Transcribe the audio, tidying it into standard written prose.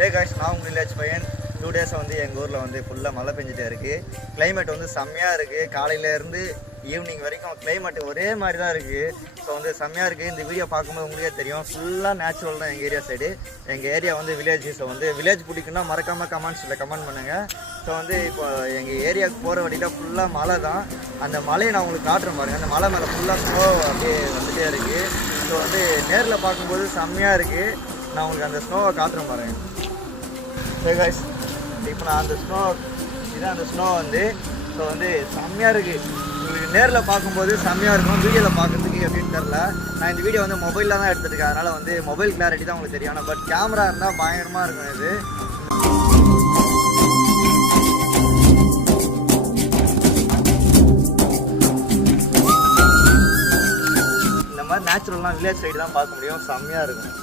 Hey guys, நான் உங்கள் village பையன். 2 டேஸாக வந்து எங்கள் ஊரில் வந்து ஃபுல்லாக மழை பெஞ்சிட்டே இருக்குது. கிளைமேட் வந்து செம்மையாக இருக்குது. காலையிலேருந்து ஈவினிங் வரைக்கும் கிளைமேட் ஒரே மாதிரி தான் இருக்குது. ஸோ வந்து செம்மையாக இருக்குது. இந்த வீடியோ பார்க்கும்போது உங்களுக்கே தெரியும், ஃபுல்லாக நேச்சுரல் தான் எங்கள் ஏரியா சைடு. எங்கள் ஏரியா வந்து வில்லேஜ். ஸோ வந்து வில்லேஜ் பிடிக்குன்னா மறக்காமல் கமெண்ட்ஸில் கமெண்ட் பண்ணுங்கள். ஸோ வந்து இப்போ எங்கள் ஏரியாவுக்கு போகிற வழியில் ஃபுல்லாக மழை தான். அந்த மலையை நான் உங்களுக்கு காட்டுறேன் பாருங்கள். அந்த மலை மேலே ஃபுல்லாக ஸ்னோ அப்படியே வந்துகிட்டே இருக்குது. ஸோ வந்து நேரில் பார்க்கும்போது செம்மையாக இருக்குது. நான் உங்களுக்கு அந்த ஸ்னோவை காட்டுறேன் பாருங்கள். சரி காய்ஸ், இப்போ நான் அந்த ஸ்னோ இதுதான் அந்த ஸ்னோ வந்து. ஸோ வந்து செம்மையாக இருக்குது. உங்களுக்கு நேரில் பார்க்கும்போது செம்மையாக இருக்கும். வீடியோவில் பார்க்குறதுக்கு எப்படின்னு தெரில. நான் இந்த வீடியோ வந்து மொபைலில் தான் எடுத்துருக்கேன். அதனால் வந்து மொபைல் கிளாரிட்டி தான் உங்களுக்கு தெரியும். பட் கேமரா இருந்தால் பயங்கரமாக இருக்கும். இது இந்த மாதிரி நேச்சுரல்லாம் வில்லேஜ் சைடு தான் பார்க்க முடியும். செம்மையாக இருக்கும்.